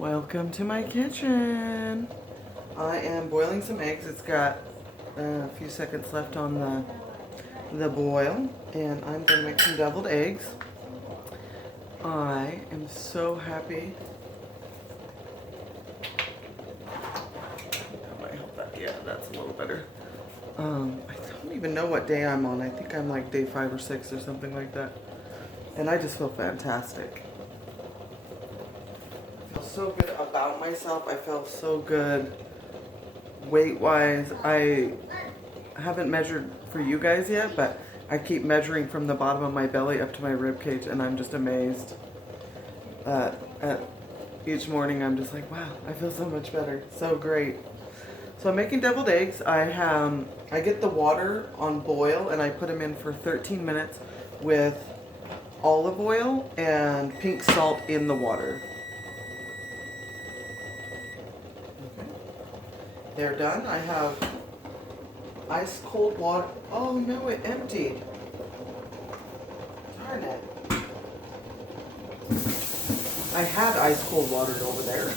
Welcome to my kitchen. I am boiling some eggs. It's got a few seconds left on the boil, and I'm going to make some deviled eggs. I am so happy. Yeah, that's a little better. I don't even know what day I'm on. I think I'm like day 5 or 6 or something like that. And I just feel fantastic. I feel so good about myself. I feel so good weight-wise. I haven't measured for you guys yet, but I keep measuring from the bottom of my belly up to my rib cage, and I'm just amazed. At each morning, I'm just like, wow, I feel so much better. So great. So I'm making deviled eggs. I get the water on boil and I put them in for 13 minutes with olive oil and pink salt in the water. Okay. They're done. I have ice cold water. Oh no, it emptied. Darn it. I had ice cold water over there.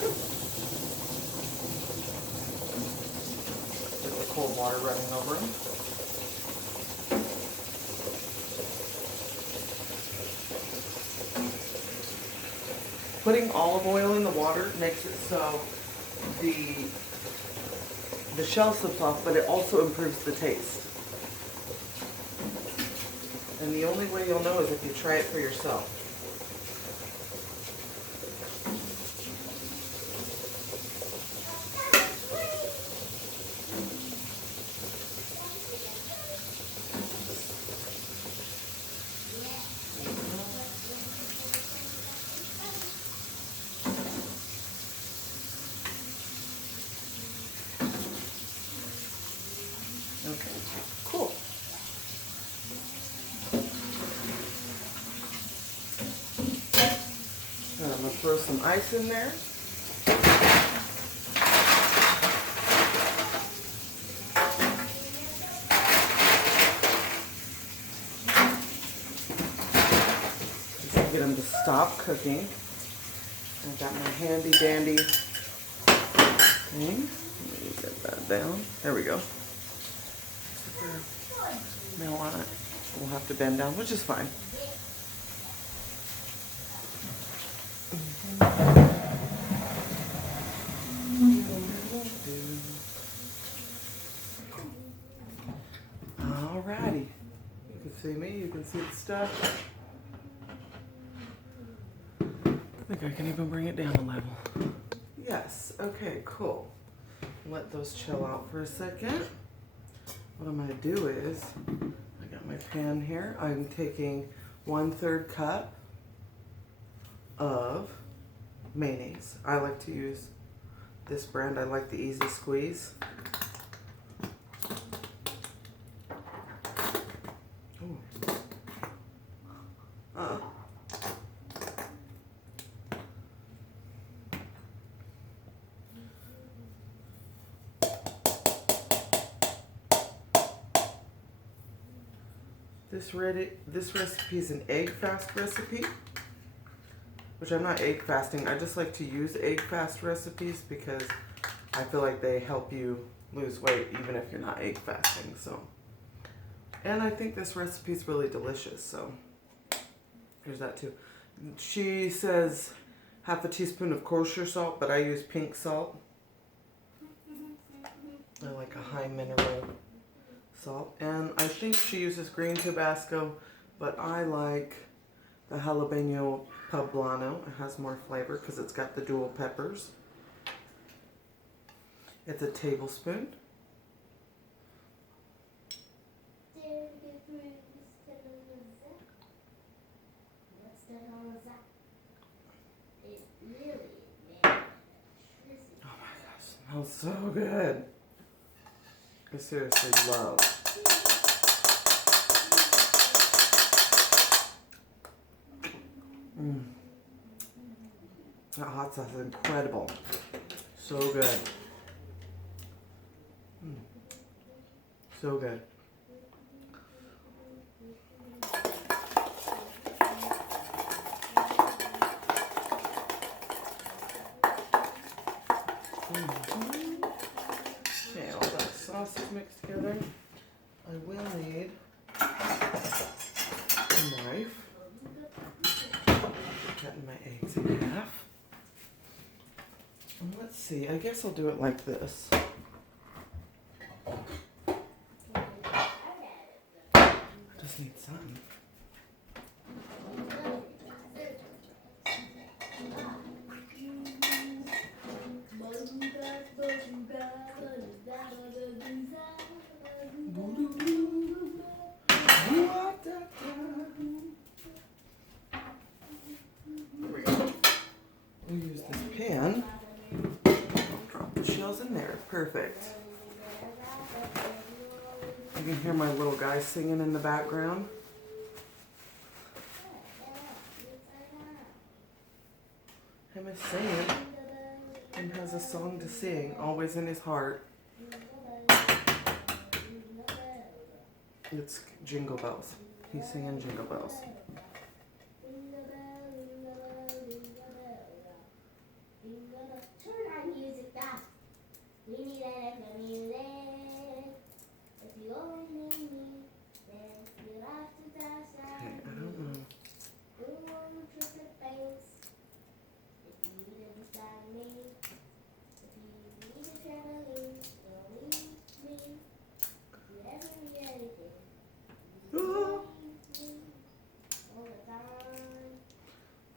Cold water running over them. Putting olive oil in the water makes it so the shell slips off, but it also improves the taste. And the only way you'll know is if you try it for yourself. Okay, cool. And I'm going to throw some ice in there. Just to get them to stop cooking. I've got my handy dandy thing. Let me get that down. There we go. Nail on it. We'll have to bend down, which is fine. Alrighty. You can see me, you can see the stuff. I think I can even bring it down a level. Yes, okay, cool. Let those chill out for a second. What I'm going to do is, I got my pan here. I'm taking 1/3 cup of mayonnaise. I like to use this brand. I like the Easy Squeeze. Ooh. This recipe is an egg fast recipe, which I'm not egg fasting. I just like to use egg fast recipes because I feel like they help you lose weight even if you're not egg fasting. So, and I think this recipe is really delicious. So, here's that too. She says 1/2 teaspoon of kosher salt, but I use pink salt. I like a high mineral salt, and I think she uses green Tabasco, but I like the jalapeno poblano. It has more flavor because it's got the dual peppers. It's a tablespoon. Oh my gosh, smells so good. I seriously love. That hot sauce is incredible. So good. So good. Okay, all that sauce is mixed together. I will need a knife. Cutting my eggs in half. And let's see, I guess I'll do it like this. Just need some. We'll use this pan. Drop the shells in there. Perfect. You can hear my little guy singing in the background. Him is singing and has a song to sing, always in his heart. It's Jingle Bells. He's singing Jingle Bells.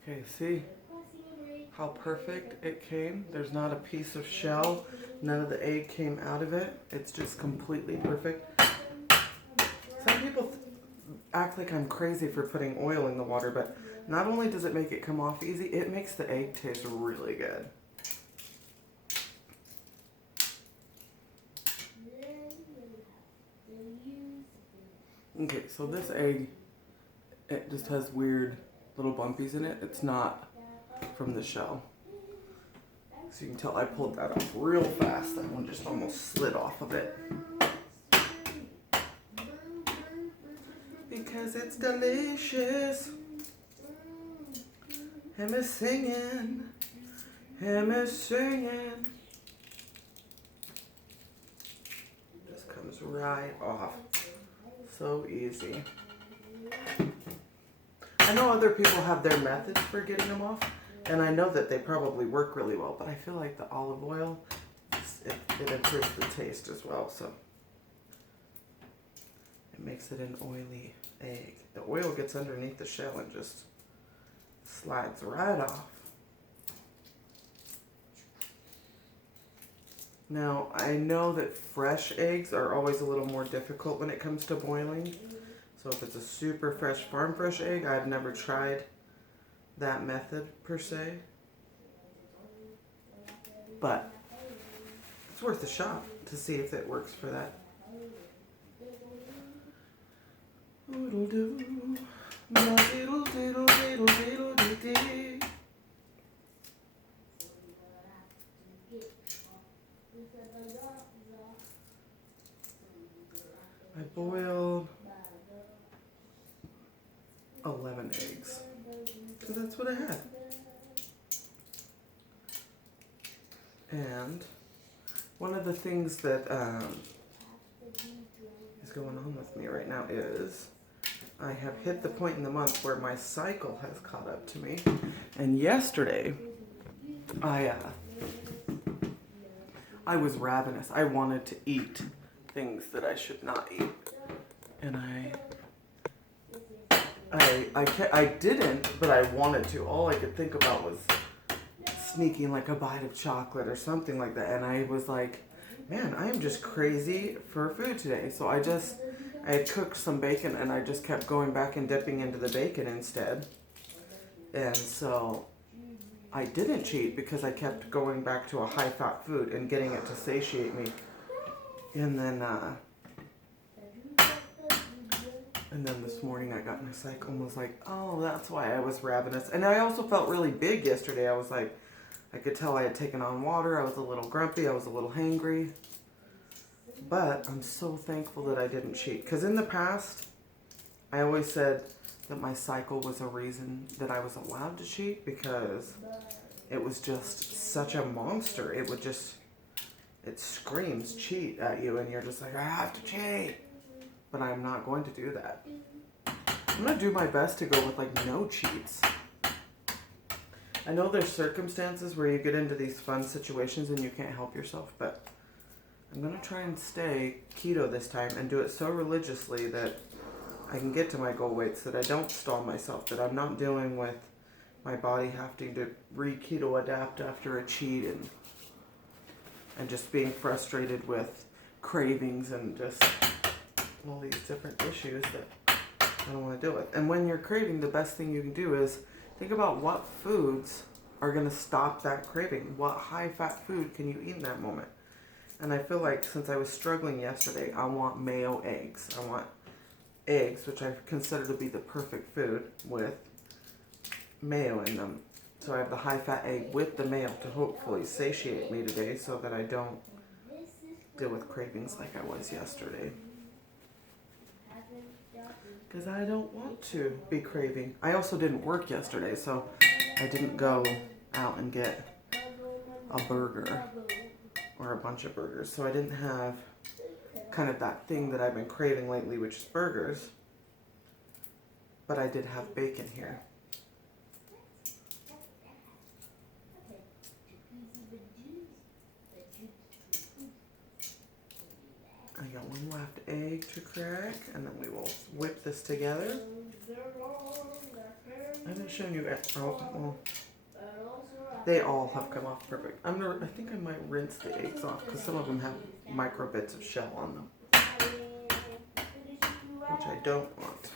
Okay, see how perfect it came? There's not a piece of shell. None of the egg came out of it. It's just completely perfect. Some people act like I'm crazy for putting oil in the water, but not only does it make it come off easy, it makes the egg taste really good. Okay, so this egg, it just has weird little bumpies in it. It's not from the shell. So you can tell I pulled that off real fast. That one just almost slid off of it. Because it's delicious. Him is singing. Him is singing. Just comes right off. So easy. I know other people have their methods for getting them off, and I know that they probably work really well, but I feel like the olive oil, it improves the taste as well, so it makes it an oily egg. The oil gets underneath the shell and just slides right off. Now, I know that fresh eggs are always a little more difficult when it comes to boiling. So if it's a super fresh, farm fresh egg, I've never tried that method per se. But it's worth a shot to see if it works for that. I boiled 11 eggs, so that's what I had. And one of the things that is going on with me right now is I have hit the point in the month where my cycle has caught up to me. And yesterday, I was ravenous. I wanted to eat things that I should not eat, and I didn't, but I wanted to. All I could think about was sneaking like a bite of chocolate or something like that, and I was like, man, I am just crazy for food today. So I had cooked some bacon, and I just kept going back and dipping into the bacon instead, and so I didn't cheat because I kept going back to a high-fat food and getting it to satiate me. And then this morning I got my cycle and was like, oh, that's why I was ravenous. And I also felt really big yesterday. I was like, I could tell I had taken on water. I was a little grumpy. I was a little hangry. But I'm so thankful that I didn't cheat. Because in the past, I always said that my cycle was a reason that I was allowed to cheat, because it was just such a monster. It would just it screams cheat at you and you're just like, I have to cheat. But I'm not going to do that. I'm going to do my best to go with like no cheats. I know there's circumstances where you get into these fun situations and you can't help yourself, but I'm going to try and stay keto this time and do it so religiously that I can get to my goal weights, that I don't stall myself, that I'm not dealing with my body having to re-keto adapt after a cheat and just being frustrated with cravings and just all these different issues that I don't want to deal with. And when you're craving, the best thing you can do is think about what foods are going to stop that craving. What high-fat food can you eat in that moment? And I feel like since I was struggling yesterday, I want mayo eggs. I want eggs, which I consider to be the perfect food, with mayo in them. So I have the high-fat egg with the mayo to hopefully satiate me today so that I don't deal with cravings like I was yesterday. Because I don't want to be craving. I also didn't work yesterday, so I didn't go out and get a burger or a bunch of burgers. So I didn't have kind of that thing that I've been craving lately, which is burgers. But I did have bacon here. I got one left egg to crack, and then we will whip this together. I haven't shown you it. Oh, well, they all have come off perfect. I think I might rinse the eggs off because some of them have micro bits of shell on them, which I don't want.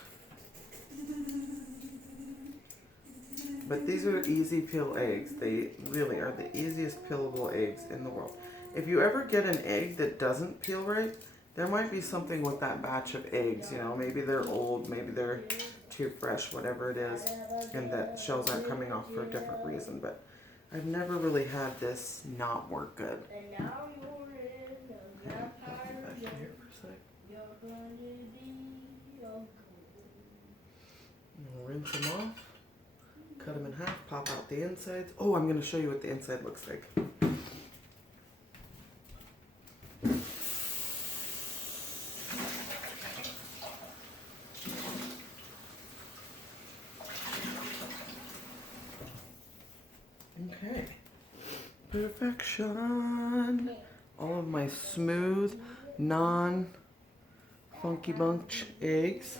But these are easy peel eggs. They really are the easiest peelable eggs in the world. If you ever get an egg that doesn't peel right, there might be something with that batch of eggs. You know, maybe they're old, maybe they're too fresh, whatever it is, and that shells aren't coming off for a different reason. But I've never really had this not work good. Back in here for a sec. We'll rinse them off, cut them in half, pop out the insides. Oh, I'm going to show you what the inside looks like. Okay, perfection. All of my smooth, non-funky bunch eggs.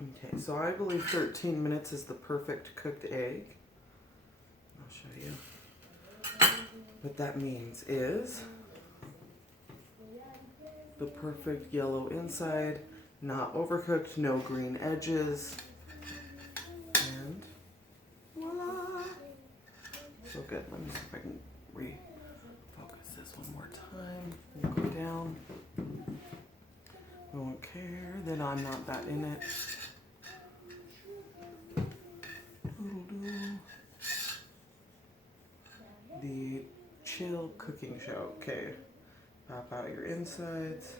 Okay, so I believe 13 minutes is the perfect cooked egg. I'll show you. What that means is the perfect yellow inside, not overcooked, no green edges, and voila! So good. Let me see if I can refocus this one more time. We'll go down. We won't care that I'm not that in it. The chill cooking show. Okay. Pop out your insides.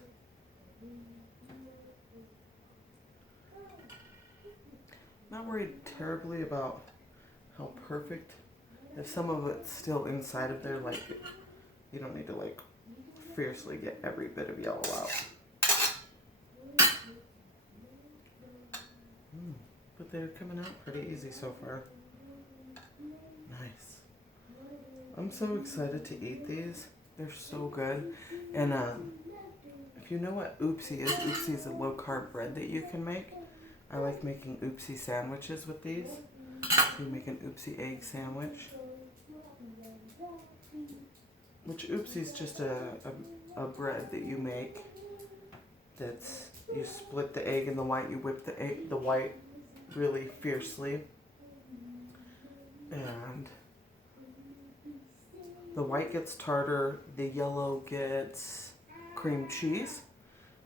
Not worried terribly about how perfect. If some of it's still inside of there, like, you don't need to like fiercely get every bit of yellow out. But they're coming out pretty easy so far. Nice. I'm so excited to eat these. They're so good. And if you know what oopsie is a low-carb bread that you can make. I like making oopsie sandwiches with these. You make an oopsie egg sandwich. Which oopsie is just a bread that you make. That's, you split the egg and the white, you whip the white really fiercely. And the white gets tartar, the yellow gets cream cheese,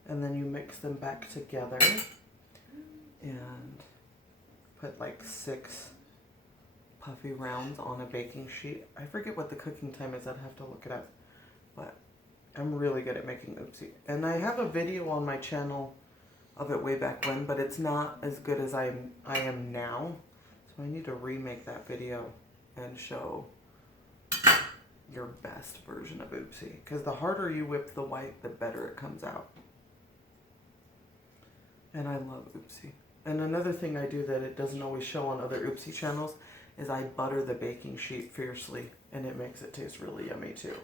and then you mix them back together and put like 6 puffy rounds on a baking sheet. I forget what the cooking time is, I'd have to look it up, but I'm really good at making oopsie. And I have a video on my channel of it way back when, but it's not as good as I am now. So I need to remake that video and show your best version of Oopsie. Because the harder you whip the white, the better it comes out. And I love Oopsie. And another thing I do that it doesn't always show on other Oopsie channels is I butter the baking sheet fiercely, and it makes it taste really yummy too.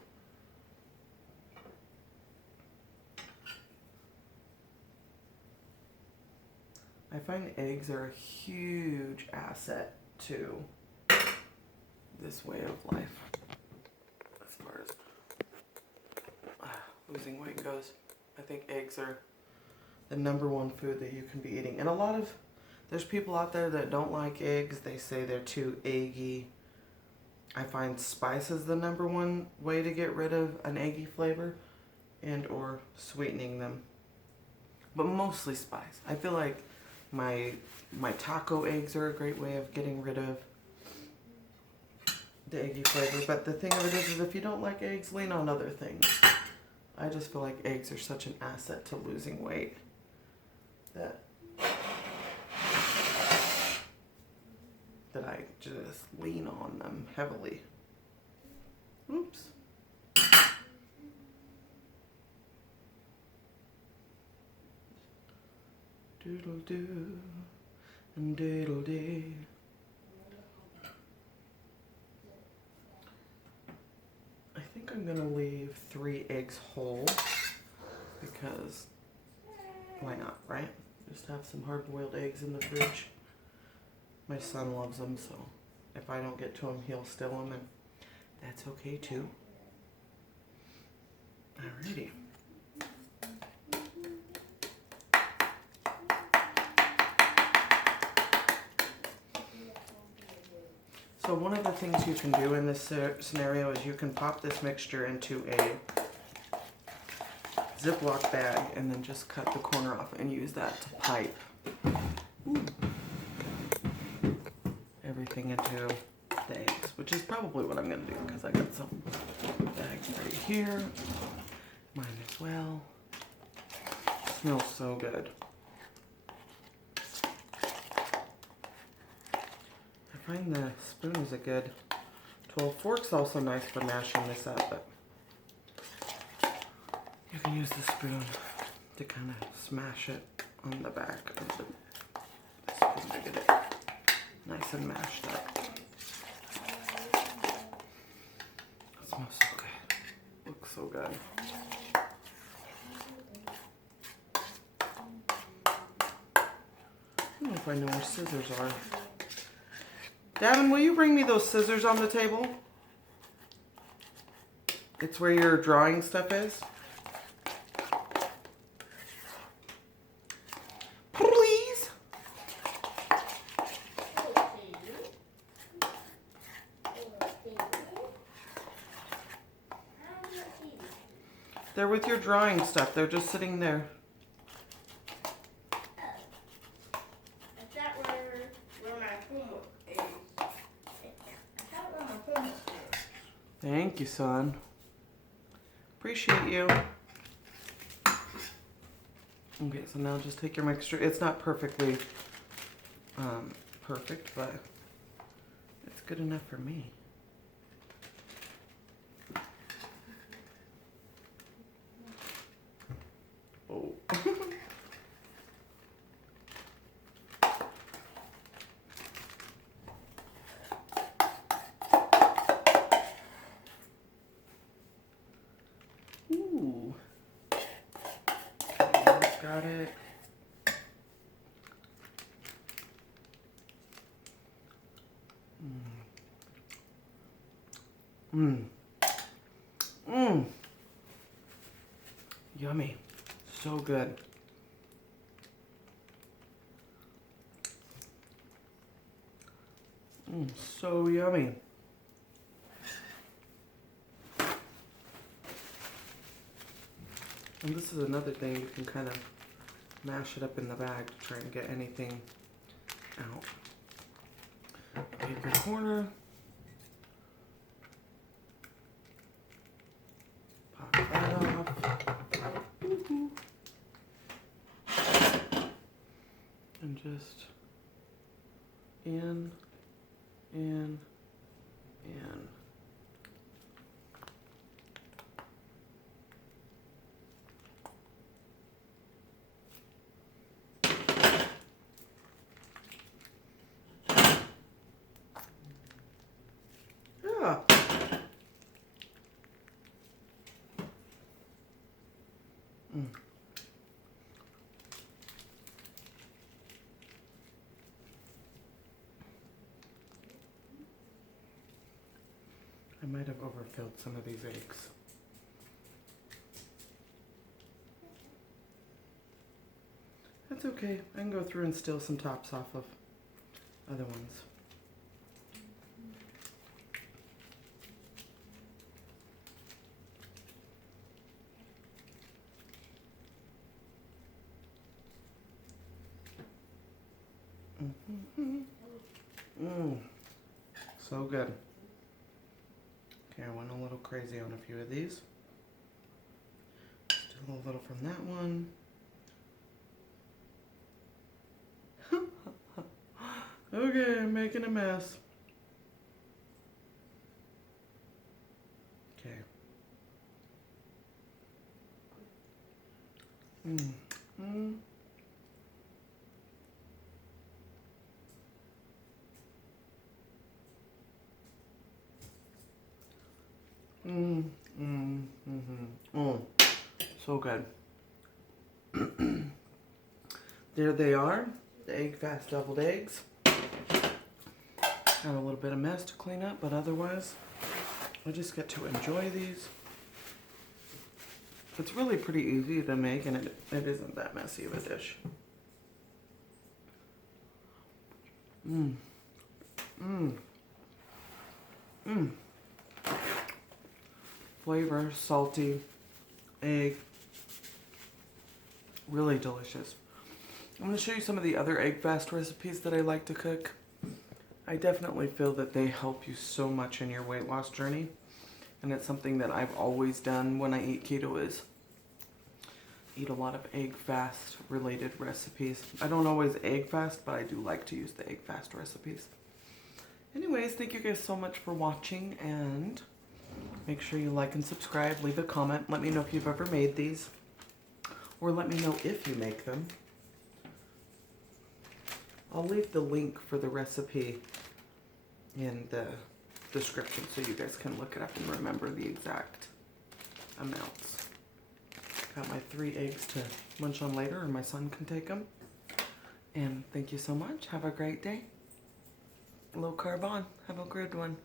I find eggs are a huge asset to this way of life as far as losing weight goes. I think eggs are the #1 food that you can be eating. And there's people out there that don't like eggs. They say they're too eggy. I find spice is the #1 way to get rid of an eggy flavor and or sweetening them. But mostly spice. I feel like my taco eggs are a great way of getting rid of the eggy flavor. But the thing of it is if you don't like eggs, lean on other things. I just feel like eggs are such an asset to losing weight that I just lean on them heavily. Oops. Doodle doo and diddle dee. I think I'm gonna leave 3 eggs whole because why not, right? Just have some hard-boiled eggs in the fridge. My son loves them, so if I don't get to him, he'll steal them, and that's okay too. Alrighty. So one of the things you can do in this scenario is you can pop this mixture into a Ziploc bag and then just cut the corner off and use that to pipe everything into the eggs, which is probably what I'm going to do because I got some bags right here. Mine as well. Smells so good. I find the spoon is a good tool. Fork's also nice for mashing this up, but you can use the spoon to kind of smash it on the back of the spoon to get it nice and mashed up. It smells so good. Looks so good. I don't know if I know where scissors are. Davin, will you bring me those scissors on the table? It's where your drawing stuff is. Please. They're with your drawing stuff. They're just sitting there. Thank you, son. Appreciate you. Okay, so now just take your mixture. It's not perfectly perfect, but it's good enough for me. Oh. Ooh. Got it. Yummy. So good. So yummy. And this is another thing, you can kind of mash it up in the bag to try and get anything out. Take your corner. Pop that off. And just in. Yeah. I might have overfilled some of these eggs. That's okay. I can go through and steal some tops off of other ones. So good. Okay, I went a little crazy on a few of these. Still a little from that one. Okay, I'm making a mess. Okay. Oh, so good. There they are, the Egg Fast deviled eggs. Got a little bit of mess to clean up, but otherwise, I just get to enjoy these. It's really pretty easy to make, and it isn't that messy of a dish. Flavor, salty, egg, really delicious. I'm going to show you some of the other Egg Fast recipes that I like to cook. I definitely feel that they help you so much in your weight loss journey. And it's something that I've always done when I eat keto is eat a lot of Egg Fast related recipes. I don't always egg fast, but I do like to use the Egg Fast recipes. Anyways, thank you guys so much for watching, and make sure you like and subscribe, leave a comment, let me know if you've ever made these, or let me know if you make them. I'll leave the link for the recipe in the description so you guys can look it up and remember the exact amounts. Got my 3 eggs to munch on later, or my son can take them. And thank you so much. Have a great day. Low carb on. Have a good one.